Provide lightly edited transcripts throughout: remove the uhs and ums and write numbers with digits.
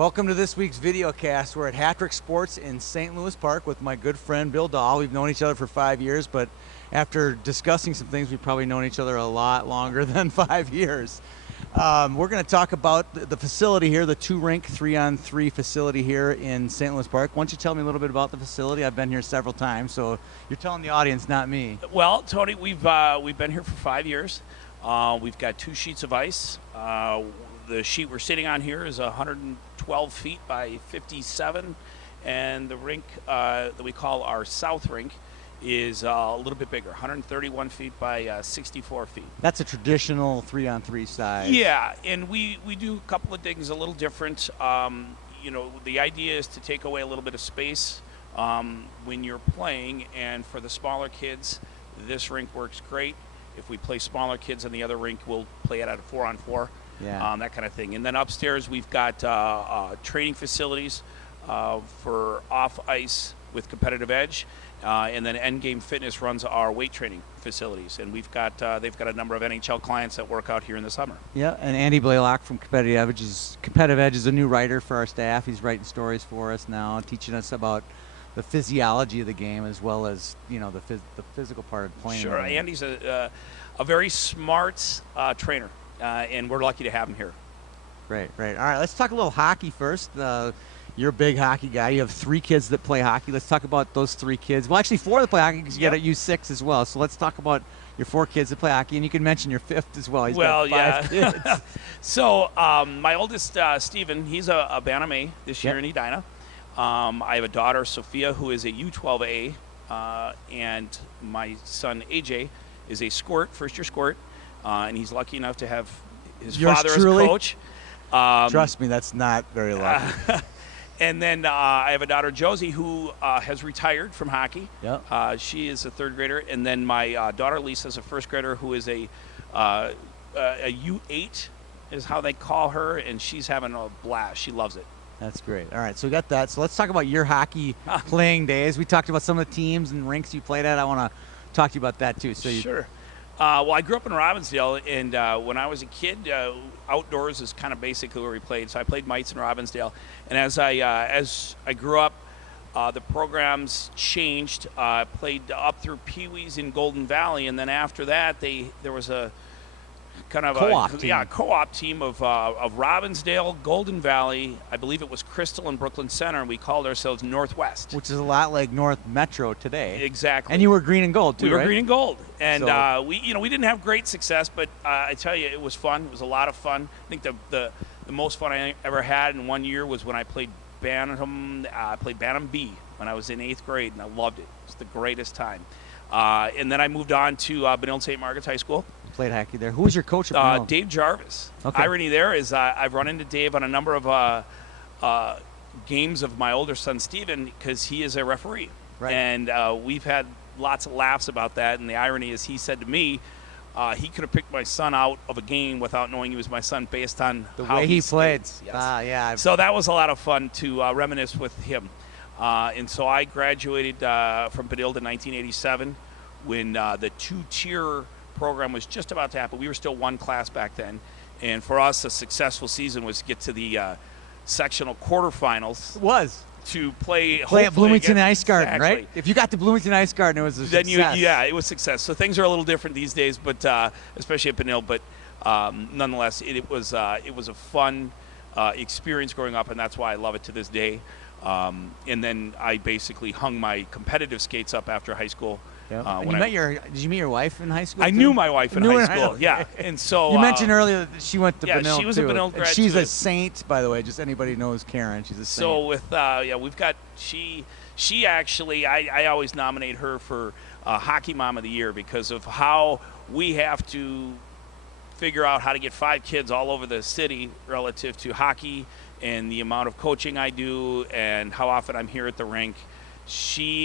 Welcome to this week's video cast. We're at Hattrick Sports in St. Louis Park with my good friend Bill Dahl. We've known each other for 5 years, but after discussing some things, we've probably known each other a lot longer than 5 years. We're going to talk about the facility here, the 2-rink 3-on-3 facility here in St. Louis Park. Why don't you tell me a little bit about the facility? I've been here several times, so you're telling the audience, not me. Well, Tony, we've been here for 5 years. We've got 2 sheets of ice. The sheet we're sitting on here is 112 feet by 57, and the rink that we call our South Rink is a little bit bigger, 131 feet by 64 feet. That's a traditional 3-on-3 size. Yeah, and we do a couple of things a little different. You know, the idea is to take away a little bit of space when you're playing, and for the smaller kids, this rink works great. If we play smaller kids in the other rink, we'll play it at a 4-on-4. Yeah. That kind of thing. And then upstairs we've got training facilities for off-ice with competitive edge, and then Endgame Fitness runs our weight training facilities. And we've got they've got a number of NHL clients that work out here in the summer. Yeah, and Andy Blaylock from Competitive Edge is a new writer for our staff. He's writing stories for us now, teaching us about the physiology of the game as well as, you know, the physical part of playing. Sure, Andy's a very smart trainer. And we're lucky to have him here. Right. All right, let's talk a little hockey first. You're a big hockey guy. You have 3 kids that play hockey. Let's talk about those 3 kids. Well, actually 4 that play hockey because you got to use 6 as well. So let's talk about your 4 kids that play hockey, and you can mention your 5th as well. He's got 5 kids. So my oldest, Steven, he's a Bantam A this year in Edina. I have a daughter, Sophia, who is a U12A, and my son, AJ, is a squirt, first-year squirt. And he's lucky enough to have his father as a coach. Trust me, that's not very lucky. And then I have a daughter, Josie, who has retired from hockey. Yep. She is a 3rd grader. And then my daughter, Lisa, is a 1st grader who is a U8 is how they call her, and she's having a blast. She loves it. That's great. All right, so we got that. So let's talk about your hockey playing days. We talked about some of the teams and rinks you played at. I want to talk to you about that, too. So Sure. Well, I grew up in Robbinsdale, and when I was a kid, outdoors is kind of basically where we played. So I played mites in Robbinsdale, and as I grew up, the programs changed. I played up through Pee Wees in Golden Valley, and then after that, there was a kind of co-op team of Robbinsdale, Golden Valley. I believe it was Crystal and Brooklyn Center, and we called ourselves Northwest, which is a lot like North Metro today. Exactly. And you were green and gold too, We were right? green and gold, and so, we didn't have great success, but I tell you, it was fun. It was a lot of fun. I think the most fun I ever had in one year was when I played Bantam. I played Bantam B when I was in 8th grade, and I loved it. It was the greatest time. And then I moved on to Benilde St. Margaret's High School. Played hockey there. Who was your coach at Benilde? Dave Jarvis. Okay. Irony there is I've run into Dave on a number of games of my older son, Steven, because he is a referee. Right. And we've had lots of laughs about that. And the irony is he said to me, he could have picked my son out of a game without knowing he was my son based on the how way he played. Yes. Yeah. So that was a lot of fun to reminisce with him. And so I graduated from Benilde in 1987 when the 2-tier program was just about to happen. We were still 1 class back then, and for us, a successful season was to get to the sectional quarterfinals. It was to play at Bloomington Ice Garden, exactly. Right? If you got to Bloomington Ice Garden, it was a success. It was success. So things are a little different these days, but especially at Benilde. But nonetheless, it was a fun experience growing up, and that's why I love it to this day. And then I basically hung my competitive skates up after high school. Yeah. Did you meet your wife in high school? I knew my wife in high school. Yeah, and so you mentioned earlier that she went to Benilde. She was too. a Benilde grad. She's a saint, by the way. Just anybody knows Karen. She's a saint. So with we've got she actually I always nominate her for Hockey Mom of the Year because of how we have to figure out how to get 5 kids all over the city relative to hockey and the amount of coaching I do and how often I'm here at the rink.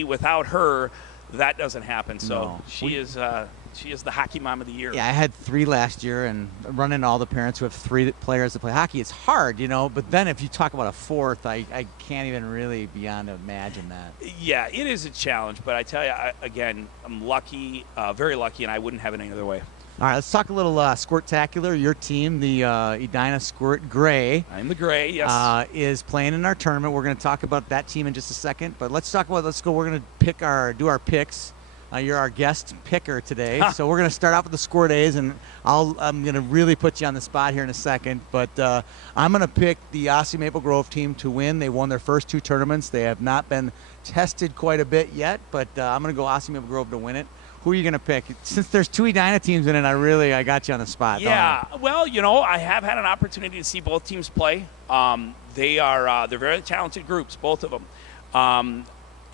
Without her, that doesn't happen. So No. she is the Hockey Mom of the Year. Yeah, I had 3 last year, and running all the parents who have 3 players that play hockey, it's hard, you know. But then if you talk about a 4th, I can't even really beyond imagine that. Yeah, it is a challenge. But I tell you, again, I'm lucky, very lucky, and I wouldn't have it any other way. All right, let's talk a little Squirtacular. Your team, the Edina Squirt Gray, I'm the Gray, yes. is playing in our tournament. We're going to talk about that team in just a second, but let's talk about. We're going to do our picks. You're our guest picker today, so we're going to start off with the Squirt A's, and I'm going to really put you on the spot here in a second. But I'm going to pick the Osseo Maple Grove team to win. They won their first 2 tournaments. They have not been tested quite a bit yet, but I'm going to go Osseo Maple Grove to win it. Who are you going to pick? Since there's 2 Edina teams in it, I got you on the spot. Yeah, well, I have had an opportunity to see both teams play. They're very talented groups, both of them.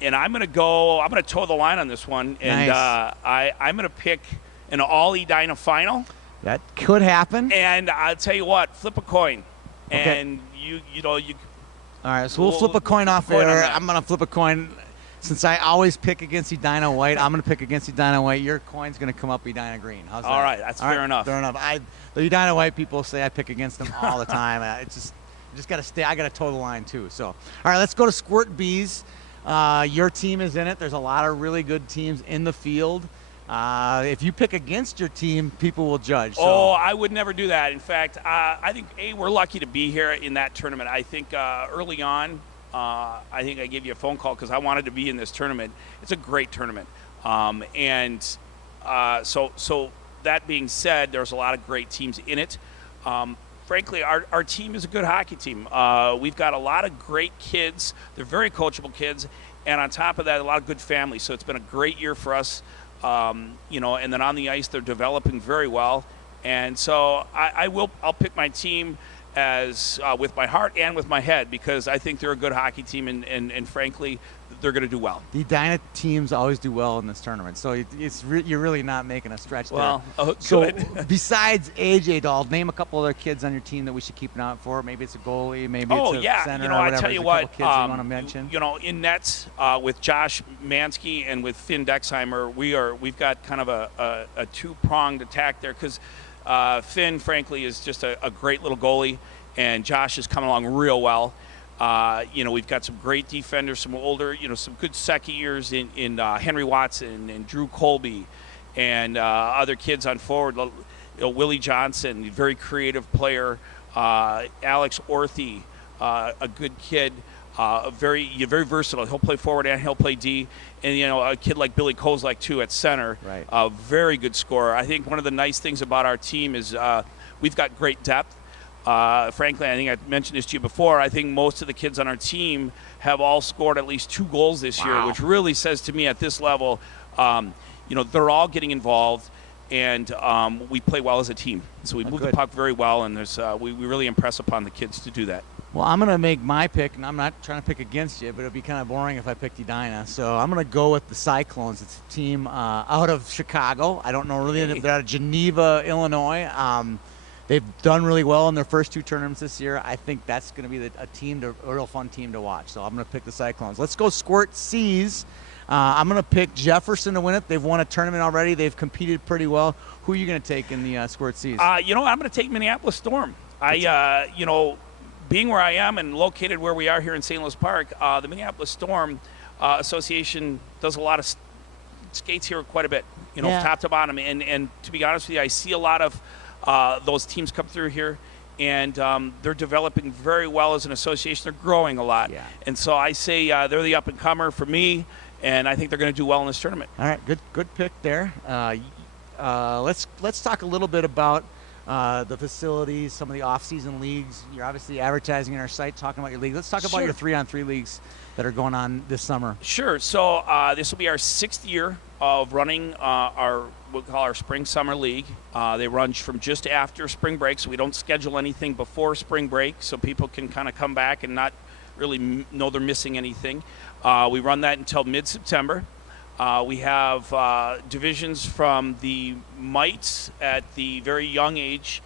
And I'm going to toe the line on this one. And nice. I'm going to pick an all Edina final. That could happen. And I'll tell you what, flip a coin. Okay. And you. All right, so we'll flip a coin off there. I'm going to flip a coin. Since I always pick against Edina White, I'm going to pick against Edina White. Your coin's going to come up Edina Green. How's that? All right, that's fair enough. Fair enough. The Edina White people say I pick against them all the time. It's just got to stay. I got to toe the line too. So, all right, let's go to Squirt Bees. Your team is in it. There's a lot of really good teams in the field. If you pick against your team, people will judge. So. Oh, I would never do that. In fact, I think we're lucky to be here in that tournament. I think early on. I think I gave you a phone call because I wanted to be in this tournament. It's a great tournament. So that being said, there's a lot of great teams in it. Frankly, our team is a good hockey team. We've got a lot of great kids. They're very coachable kids. And on top of that, a lot of good families. So it's been a great year for us. And then on the ice, they're developing very well. And so I'll pick my team as with my heart and with my head because I think they're a good hockey team and frankly they're going to do well. The Edina teams always do well in this tournament, so you're really not making a stretch there. So besides AJ Dahl, name a couple other kids on your team that we should keep an eye out for. Maybe it's a goalie, maybe it's a center. Or whatever. I tell you There's what, a couple kids you want to mention. In nets with Josh Mansky and with Finn Dexheimer, we've got kind of a 2-pronged attack there because Finn, frankly, is just a great little goalie, and Josh is coming along real well. We've got some great defenders, some older, some good second years in Henry Watson and Drew Colby and other kids on forward. Willie Johnson, very creative player. Alex Orthy, a good kid. Very versatile. He'll play forward and he'll play D. And, a kid like Billy Kozlak, too, at center. Right. A very good scorer. I think one of the nice things about our team is we've got great depth. Frankly, I think I mentioned this to you before. I think most of the kids on our team have all scored at least 2 goals this year, which really says to me at this level, they're all getting involved. And we play well as a team. So we move the puck very well, and we really impress upon the kids to do that. Well, I'm going to make my pick, and I'm not trying to pick against you, but it would be kind of boring if I picked Edina. So I'm going to go with the Cyclones. It's a team out of Chicago. I don't know really. They're out of Geneva, Illinois. They've done really well in their first 2 tournaments this year. I think that's going to be a real fun team to watch. So I'm going to pick the Cyclones. Let's go Squirt C's. I'm going to pick Jefferson to win it. They've won a tournament already. They've competed pretty well. Who are you going to take in the Squirt C's? I'm going to take Minneapolis Storm. Being where I am and located where we are here in St. Louis Park, the Minneapolis Storm Association does a lot of skates here quite a bit, top to bottom. And to be honest with you, I see a lot of those teams come through here, and they're developing very well as an association. They're growing a lot. Yeah. And so I say they're the up-and-comer for me, and I think they're going to do well in this tournament. All right, good pick there. Let's talk a little bit about the facilities, some of the off-season leagues. You're obviously advertising on our site, talking about your league. Let's talk about your 3-on-3 leagues that are going on this summer. Sure. So this will be our 6th year of running what we call our spring-summer league. They run from just after spring break, so we don't schedule anything before spring break, so people can kind of come back and not really know they're missing anything. We run that until mid-September. We have divisions from the mites at the very young age,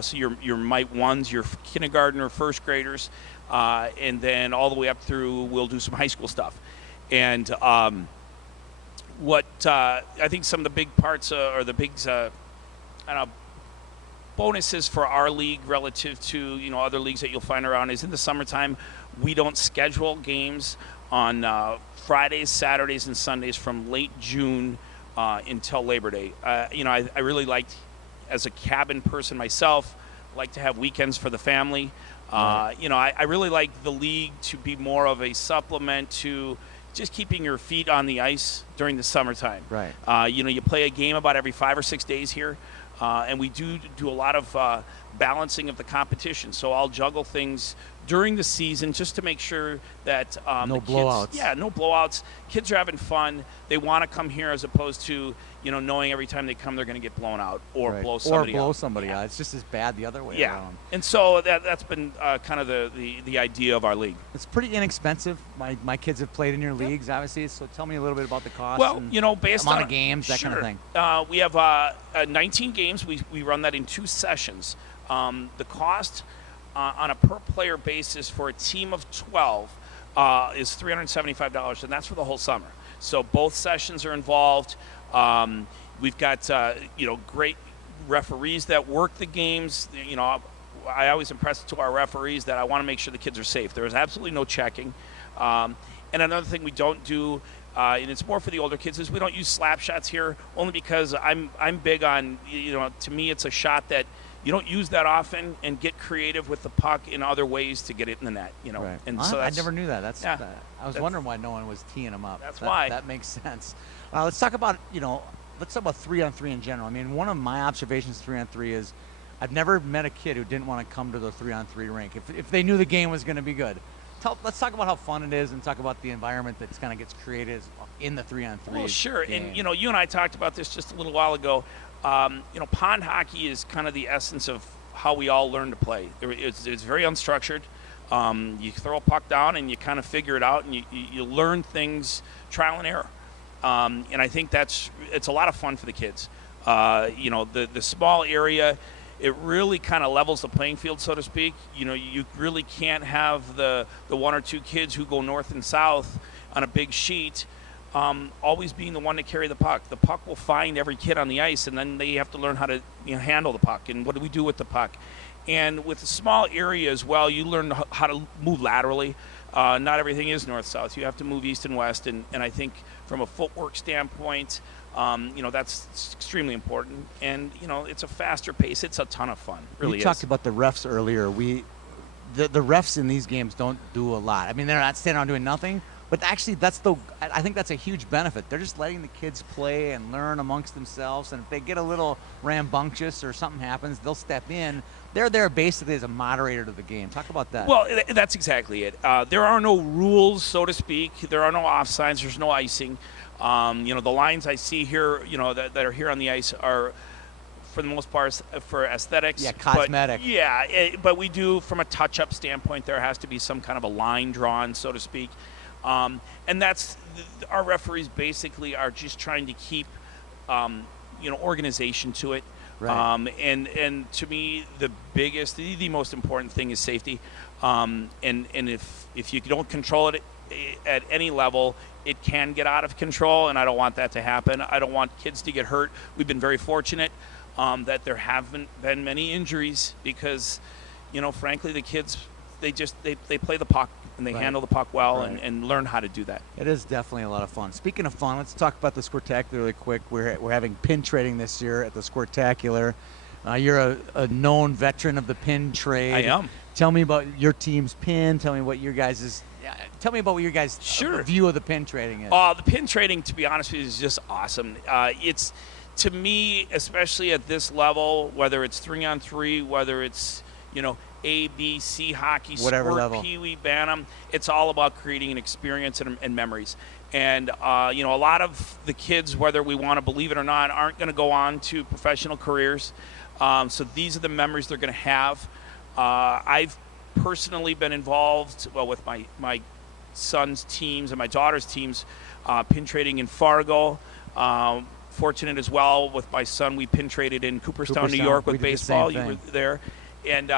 so your mite ones, your kindergarten or first graders, and then all the way up through, we'll do some high school stuff. And what I think some of the big parts or the big bonuses for our league relative to other leagues that you'll find around is in the summertime we don't schedule games on Fridays, Saturdays, and Sundays from late June until Labor Day. I really liked as a cabin person myself, like to have weekends for the family. You know, I really like the league to be more of a supplement to just keeping your feet on the ice during the summertime. Right. You know, you play a game about every 5 or 6 days here, and we do a lot of balancing of the competition. So I'll juggle things during the season just to make sure that no blowouts. Yeah, no blowouts. Kids are having fun. They want to come here as opposed to, you know, knowing every time they come they're going to get blown out or blow somebody out. Yeah. It's just as bad the other way around. And so that's been kind of the idea of our league. It's pretty inexpensive. My kids have played in your leagues, obviously. So tell me a little bit about the cost. Well, and you know, based amount on of games, that sure. kind of thing. We have 19 games. We run that in 2 sessions. The cost on a per-player basis for a team of 12 is $375, and that's for the whole summer. So both sessions are involved. We've got you know, great referees that work the games. You know, I always impress to our referees that I want to make sure the kids are safe. There is absolutely no checking. And another thing we don't do, and it's more for the older kids, is we don't use slap shots here, only because I'm big on, you know, to me it's a shot that you don't use that often, and get creative with the puck in other ways to get it in the net, you know. Right. And so I that's, never knew that. I was wondering why no one was teeing them up. That's why. That makes sense. Let's talk about, you know, let's talk about 3-on-3 in general. I mean, one of my observations 3-on-3 is I've never met a kid who didn't want to come to the 3-on-3 rink if they knew the game was going to be good. Let's talk about how fun it is and talk about the environment that kind of gets created in the 3-on-3. Well, sure. game. And, you know, you and I talked about this just a little while ago. You know, pond hockey is kind of the essence of how we all learn to play. It's very unstructured. You throw a puck down and you kind of figure it out, and you learn things trial and error. And I think it's a lot of fun for the kids. You know, the small area, it really kind of levels the playing field, so to speak. You know, you really can't have the 1 or 2 kids who go north and south on a big sheet always being the one to carry the puck. The puck will find every kid on the ice, and then they have to learn how to, you know, handle the puck and what do we do with the puck. And with a small area as well, you learn how to move laterally. Not everything is north-south. You have to move east and west, and I think from a footwork standpoint, you know, that's extremely important. And, you know, it's a faster pace. It's a ton of fun. Really You is. talked about the refs earlier. The refs in these games don't do a lot. I mean, they're not standing around doing nothing. But actually, I think that's a huge benefit. They're just letting the kids play and learn amongst themselves. And if they get a little rambunctious or something happens, they'll step in. They're there basically as a moderator to the game. Talk about that. Well, that's exactly it. There are no rules, so to speak. There are no offsides. There's no icing. You know, the lines I see here, you know, that are here on the ice are, for the most part, for aesthetics. Yeah, cosmetic. But, but we do, from a touch-up standpoint, there has to be some kind of a line drawn, so to speak. And that's our referees basically are just trying to keep, you know, organization to it. Right. And to me, the most important thing is safety. And if you don't control it at any level, it can get out of control, and I don't want that to happen. I don't want kids to get hurt. We've been very fortunate that there haven't been many injuries because, you know, frankly, the kids, they play the puck and they handle the puck well and learn how to do that. It is definitely a lot of fun. Speaking of fun, let's talk about the Squirtacular really quick. We're having pin trading this year at the Squirtacular. You're a known veteran of the pin trade. I am. Tell me about your team's pin. Tell me what your guys' view of the pin trading is. The pin trading, to be honest with you, is just awesome. It's, to me, especially at this level, whether it's 3-on-3, whether it's, you know, A, B, C hockey, whatever squirt, level. Pee-wee, Bantam, it's all about creating an experience and memories. And, you know, a lot of the kids, whether we want to believe it or not, aren't going to go on to professional careers. So these are the memories they're going to have. I've personally been involved, with my son's teams and my daughter's teams, pin trading in Fargo. Fortunate as well with my son, we pin traded in Cooperstown, New York with baseball. You were there. And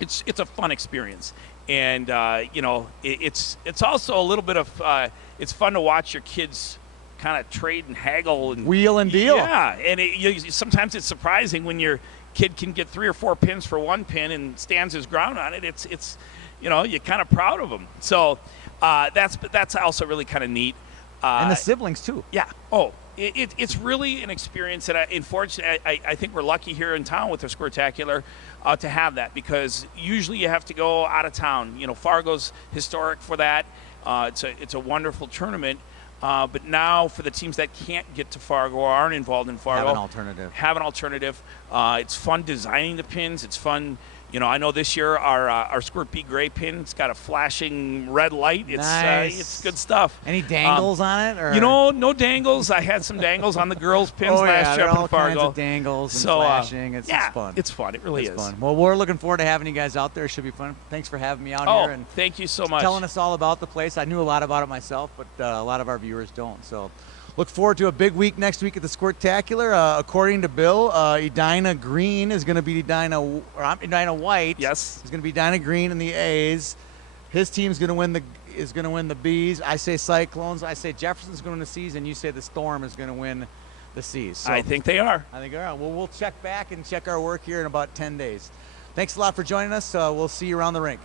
it's a fun experience. And, you know, it's also a little bit of it's fun to watch your kids kind of trade and haggle and wheel and deal. Yeah, and sometimes it's surprising when your kid can get 3 or 4 pins for one pin and stands his ground on it. It's you know, you're kind of proud of them. So that's also really kind of neat. And the siblings too. Yeah. Oh, It's really an experience that, I think we're lucky here in town with the Squirtacular to have that, because usually you have to go out of town. You know, Fargo's historic for that. It's a wonderful tournament. But now for the teams that can't get to Fargo or aren't involved in Fargo, have an alternative. It's fun designing the pins. It's fun. You know, I know this year our Squirt B Gray pin's got a flashing red light. It's nice. It's good stuff. Any dangles on it? Or? You know, no dangles. I had some dangles on the girls' pins last year up in Fargo. All kinds of dangles and flashing. It's fun. It's fun. It really is. Fun. Well, we're looking forward to having you guys out there. It should be fun. Thanks for having me out here. And thank you so much. Telling us all about the place. I knew a lot about it myself, but a lot of our viewers don't. So look forward to a big week next week at the Squirtacular. According to Bill, Edina Green is going to be Edina White. Yes, is going to be Edina Green in the A's. His team's going to win the B's. I say Cyclones. I say Jefferson's going to win the C's, and you say the Storm is going to win the C's. So I think they are. I think they are. Well, we'll check back and check our work here in about 10 days. Thanks a lot for joining us. We'll see you around the rink.